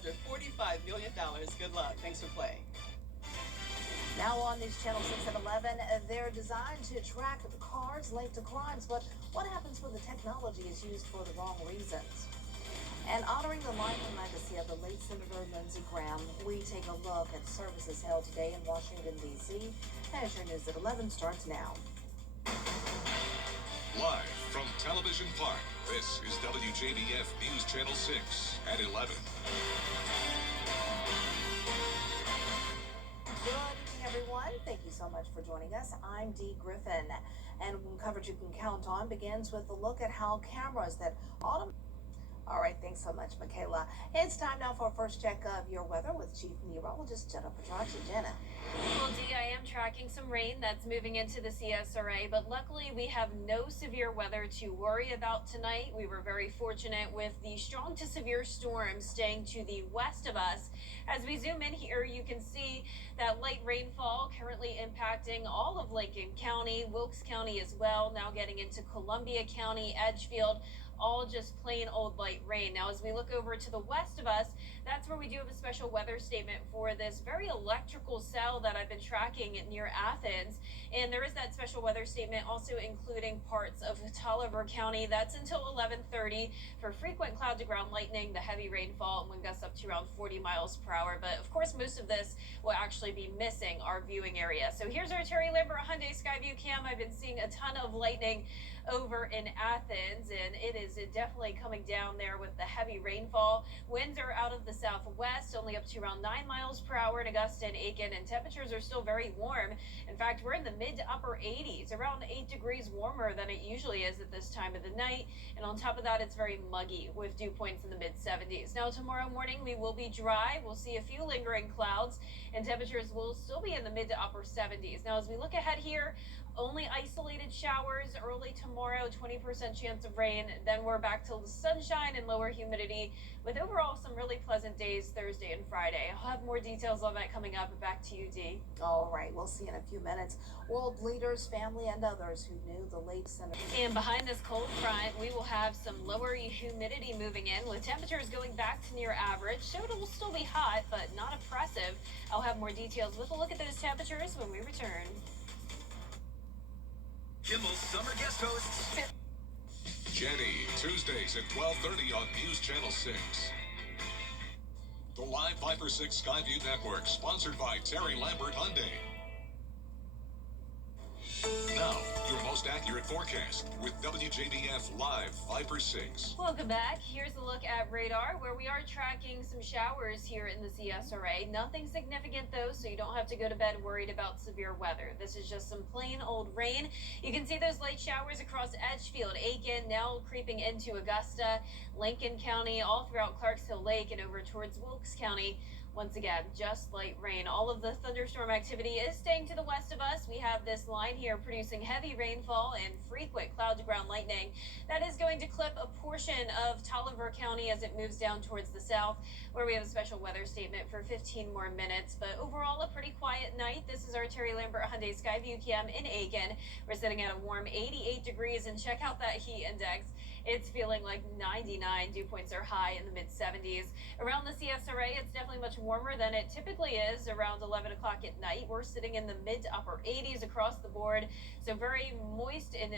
$245 million. Good luck. Thanks for playing. Now on News Channel 6 at 11, they're designed to track cars linked to crimes, but what happens when the technology is used for the wrong reasons? And honoring the life and legacy of the late Senator Lindsey Graham, we take a look at services held today in Washington, D.C. Azure News at 11 starts now. Live from Television Park, this is WJBF News Channel 6 at 11. Good evening, everyone. Thank you so much for joining us. I'm Dee Griffin, and coverage you can count on begins with a look at how cameras that automate. All right, thanks so much, Michaela. It's time now for our first check of your weather with Chief Meteorologist Jenna Petracci. Jenna. Well, Dee, I am tracking some rain that's moving into the CSRA, but luckily we have no severe weather to worry about tonight. We were very fortunate with the strong to severe storms staying to the west of us. As we zoom in here, you can see that light rainfall currently impacting all of Lincoln County, Wilkes County as well, now getting into Columbia County, Edgefield, all just plain old light rain. Now, as we look over to the west of us, that's where we do have a special weather statement for this very electrical cell that I've been tracking near Athens. And there is that special weather statement also including parts of Tolliver County. That's until 11:30 for frequent cloud to ground lightning, the heavy rainfall, and wind gusts up to around 40 miles per hour. But of course, most of this will actually be missing our viewing area. So here's our Terry Lambert Hyundai Skyview cam. I've been seeing a ton of lightning over in Athens, and it is definitely coming down there with the heavy rainfall. Winds are out of the southwest, only up to around 9 miles per hour in Augusta and Aiken, and temperatures are still very warm. In fact, we're in the mid to upper 80s, around 8 degrees warmer than it usually is at this time of the night. And on top of that, it's very muggy with dew points in the mid 70s. Now, tomorrow morning, we will be dry. We'll see a few lingering clouds, and temperatures will still be in the mid to upper 70s. Now, as we look ahead here, only isolated showers early tomorrow, 20% chance of rain. Then we're back to sunshine and lower humidity with overall some really pleasant days Thursday and Friday. I'll have more details on that coming up. Back to you, Dee. All right, we'll see in a few minutes. World leaders, family, and others who knew the late Senator. And behind this cold front, we will have some lower humidity moving in with temperatures going back to near average. So it will still be hot, but not oppressive. I'll have more details with a look at those temperatures when we return. Kimmel's summer guest hosts. Jenny, Tuesdays at 12:30 on News Channel 6. The Live 5/6 Skyview Network, sponsored by Terry Lambert Hyundai. Now, your most accurate forecast with WJBF Live 5/6. Welcome back. Here's a look at radar where we are tracking some showers here in the CSRA. Nothing significant though, so you don't have to go to bed worried about severe weather. This is just some plain old rain. You can see those light showers across Edgefield, Aiken, now creeping into Augusta, Lincoln County, all throughout Clarks Hill Lake and over towards Wilkes County. Once again, just light rain. All of the thunderstorm activity is staying to the west of us. We have this line here producing heavy rainfall and frequent cloud to ground lightning. That is going to clip a portion of Tolliver County as it moves down towards the south, where we have a special weather statement for 15 more minutes. But overall, a pretty quiet night. This is our Terry Lambert Hyundai Skyview cam in Aiken. We're sitting at a warm 88 degrees, and check out that heat index. It's feeling like 99. Dew points are high in the mid 70s. Around the CSRA, it's definitely much warmer than it typically is around 11 o'clock at night. We're sitting in the mid to upper 80s across the board. So very moist and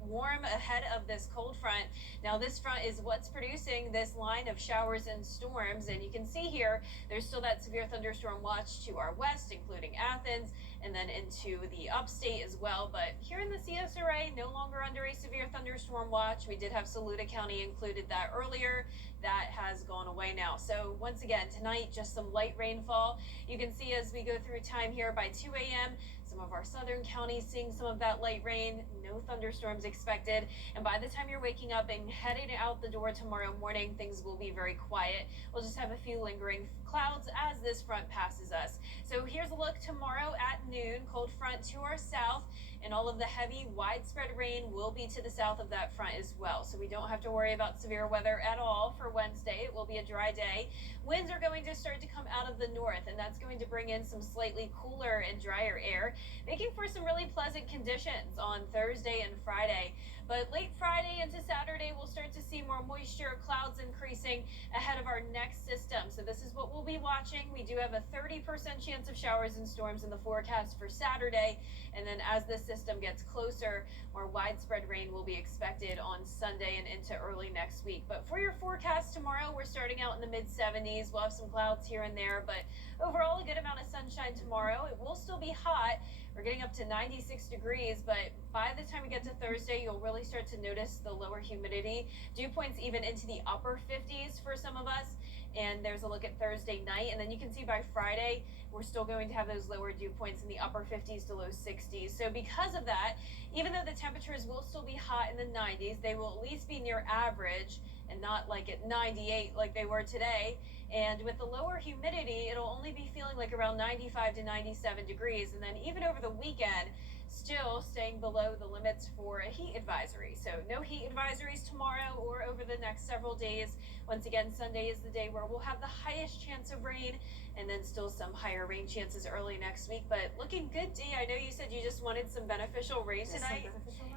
warm ahead of this cold front. Now, this front is what's producing this line of showers and storms. And you can see here, there's still that severe thunderstorm watch to our west, including Athens, and then into the upstate as well. But here in the CSRA, no longer under a severe thunderstorm watch. We did have Saluda County included that earlier. That has gone away now. So once again, tonight, just some light rainfall. You can see as we go through time here by 2 a.m., some of our southern counties seeing some of that light rain. No thunderstorms expected. And by the time you're waking up and heading out the door tomorrow morning, things will be very quiet. We'll just have a few lingering clouds as this front passes us. So here's a look tomorrow at noon. Cold front to our south, and all of the heavy widespread rain will be to the south of that front as well. So we don't have to worry about severe weather at all for Wednesday. It will be a dry day. Winds are going to start to come out of the north, and that's going to bring in some slightly cooler and drier air, making for some really pleasant conditions on Thursday and Friday. But late Friday into Saturday, we'll start to see more moisture, clouds increasing ahead of our next system. So this is be watching. We do have a 30% chance of showers and storms in the forecast for Saturday. And then as the system gets closer, more widespread rain will be expected on Sunday and into early next week. But for your forecast tomorrow, we're starting out in the mid 70s. We'll have some clouds here and there, but overall a good amount of sunshine tomorrow. It will still be hot. We're getting up to 96 degrees, but by the time we get to Thursday, you'll really start to notice the lower humidity. Dew points even into the upper 50s for some of us. And there's a look at Thursday night. And then you can see by Friday, we're still going to have those lower dew points in the upper 50s to low 60s. So because of that, even though the temperatures will still be hot in the 90s, they will at least be near average and not like at 98 like they were today. And with the lower humidity, it'll only be feeling like around 95 to 97 degrees. And then even over the weekend, still staying below the limits for a heat advisory. So no heat advisories tomorrow or over the next several days. Once again, Sunday is the day where we'll have the highest chance of rain, and then still some higher rain chances early next week. But looking good, Dee. I know you said you just wanted some beneficial rain tonight,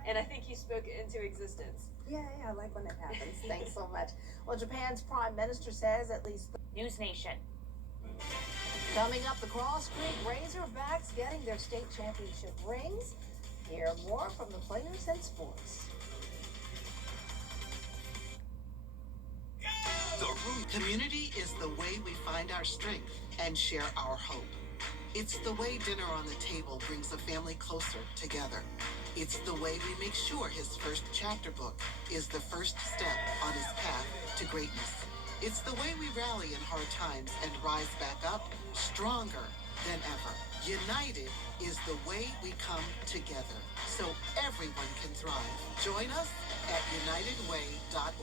and I think you spoke it into existence. Yeah, I like when it happens. Thanks so much. Well, Japan's prime minister says at least News Nation. coming up, the Cross Creek Razorbacks getting their state championship rings. Hear more from the players and sports. The Root community is the way we find our strength and share our hope. It's the way dinner on the table brings a family closer together. It's the way we make sure his first chapter book is the first step on his path to greatness. It's the way we rally in hard times and rise back up stronger than ever. United is the way we come together so everyone can thrive. Join us at unitedway.org.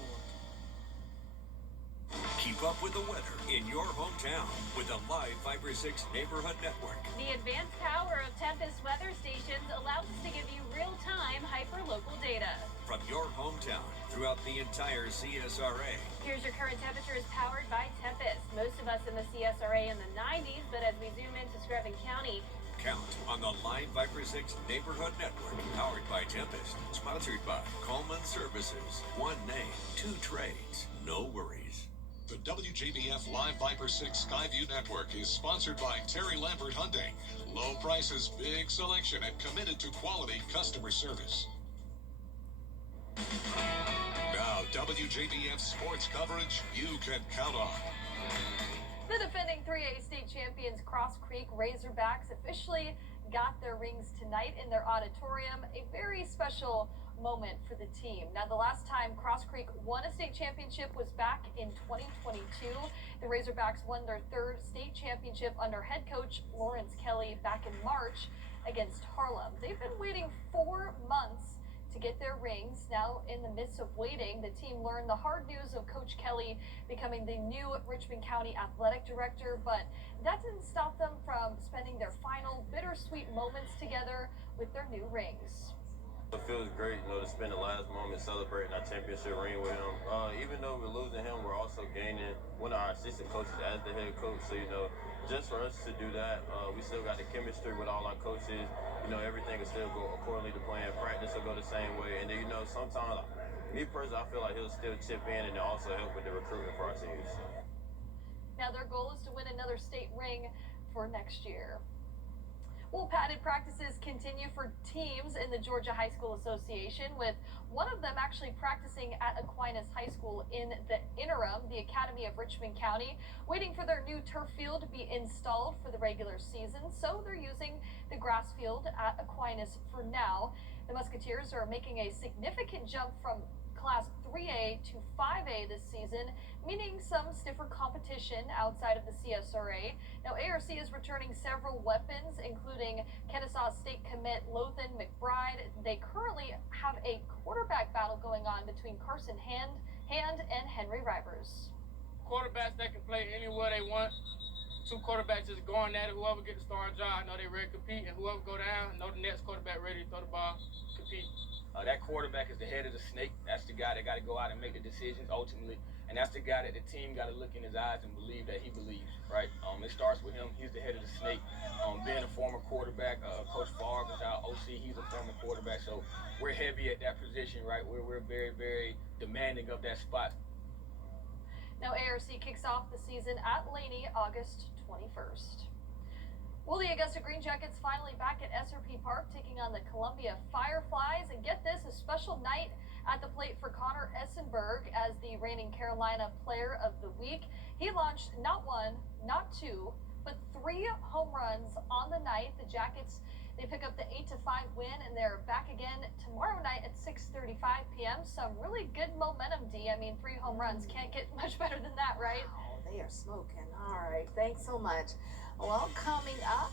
Keep up with the weather in your hometown with the Live Fiber 6 Neighborhood Network. The advanced power of Tempest weather stations allows us to give you real-time hyper-local data. From your hometown throughout the entire CSRA. Here's your current temperatures powered by Tempest. Most of us in the CSRA in the 90s, but as we zoom into Screven County, Count on the Live Viper 6 Neighborhood Network, powered by Tempest, sponsored by Coleman Services. One name, two trades, no worries. The WJBF Live Viper 6 Skyview Network is sponsored by Terry Lambert Hyundai. Low prices, big selection, and committed to quality customer service. Now, WJBF sports coverage you can count on. The defending 3A state champions Cross Creek Razorbacks officially got their rings tonight in their auditorium. A very special moment for the team. Now, the last time Cross Creek won a state championship was back in 2022. The Razorbacks won their third state championship under head coach Lawrence Kelly back in March against Harlem. They've been waiting 4 months to get their rings. Now, in the midst of waiting, the team learned the hard news of Coach Kelly becoming the new Richmond County athletic director, but that didn't stop them from spending their final bittersweet moments together with their new rings. It feels great, to spend the last moment celebrating our championship ring with him. Even though we're losing him, we're also gaining one of our assistant coaches as the head coach. So, just for us to do that, we still got the chemistry with all our coaches. Everything will still go accordingly to plan. Practice will go the same way. And then, sometimes, me personally, I feel like he'll still chip in and also help with the recruiting for our seniors. Now, their goal is to win another state ring for next year. Well, padded practices continue for teams in the Georgia High School Association, with one of them actually practicing at Aquinas High School in the interim, the Academy of Richmond County, waiting for their new turf field to be installed for the regular season. So they're using the grass field at Aquinas for now. The Musketeers are making a significant jump from Class 3A to 5A this season, meaning some stiffer competition outside of the CSRA. Now, ARC is returning several weapons, including Kennesaw State commit Lothan McBride. They currently have a quarterback battle going on between Carson Hand and Henry Rivers. Quarterbacks that can play anywhere they want. Two quarterbacks just going at it. Whoever gets the starting job, know they ready to compete, and whoever go down, know the next quarterback ready to throw the ball, compete. That quarterback is the head of the snake. That's the guy that got to go out and make the decisions ultimately. And that's the guy that the team got to look in his eyes and believe that he believes, right? It starts with him. He's the head of the snake. Being a former quarterback, Coach Favre is our OC. He's a former quarterback. So we're heavy at that position, right? We're very, very demanding of that spot. Now, ARC kicks off the season at Laney August 21st. Well, the Augusta Green Jackets finally back at SRP Park taking on the Columbia Fireflies. And get this, a special night at the plate for Connor Essenberg as the reigning Carolina Player of the Week. He launched not one, not two, but 3 home runs on the night. The Jackets, they pick up the 8-5 win, and they're back again tomorrow night at 6:35 p.m. Some really good momentum, D. I mean, 3 home runs. Can't get much better than that, right? Wow, they are smoking. All right, thanks so much. Well, coming up,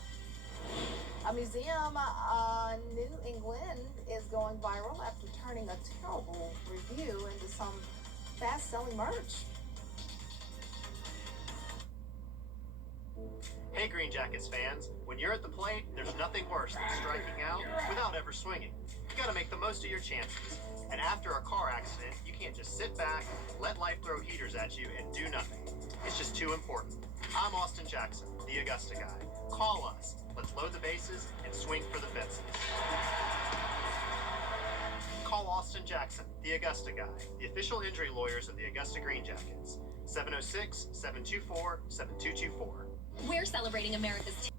a museum in New England is going viral after turning a terrible review into some fast-selling merch. Hey Green Jackets fans, when you're at the plate, there's nothing worse than striking out without ever swinging. You gotta make the most of your chances. And after a car accident, you can't just sit back, let life throw heaters at you, and do nothing. It's just too important. I'm Austin Jackson, the Augusta guy. Call us. Let's load the bases and swing for the fences. Call Austin Jackson, the Augusta guy, the official injury lawyers of the Augusta Green Jackets. 706-724-7224. We're celebrating America's.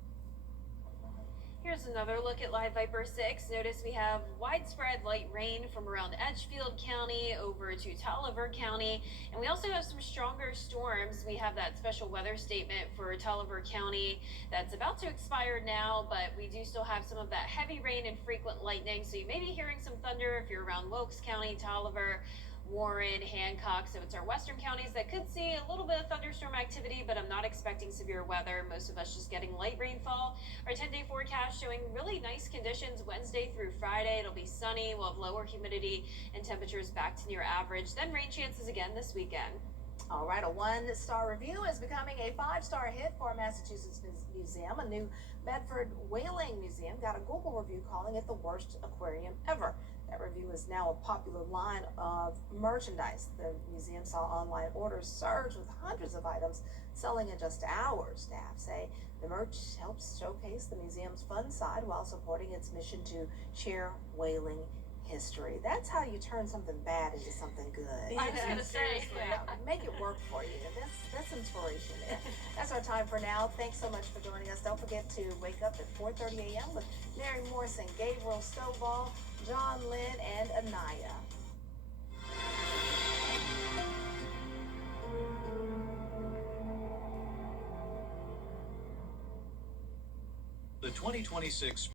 Here's another look at Live Viper 6. Notice we have widespread light rain from around Edgefield County over to Taliaferro County. And we also have some stronger storms. We have that special weather statement for Taliaferro County that's about to expire now, but we do still have some of that heavy rain and frequent lightning. So you may be hearing some thunder if you're around Wilkes County, Taliaferro, Warren, Hancock. So it's our western counties that could see a little bit of thunderstorm activity, but I'm not expecting severe weather. Most of us just getting light rainfall. Our 10-day forecast showing really nice conditions Wednesday through Friday. It'll be sunny. We'll have lower humidity and temperatures back to near average. Then rain chances again this weekend. All right, a 1-star review is becoming a 5-star hit for a Massachusetts museum. A new Bedford Whaling Museum got a Google review calling it the worst aquarium ever. That review is now a popular line of merchandise. The museum saw online orders surge with hundreds of items selling in just hours. Staff say the merch helps showcase the museum's fun side while supporting its mission to share whaling history. That's how you turn something bad into something good. I was gonna say, Yeah, make it work for you. That's inspiration. That's our time for now. Thanks so much for joining us. Don't forget to wake up at 4:30 a.m. with Mary Morrison, Gabriel Stovall, John Lynn, and Anaya. The 2026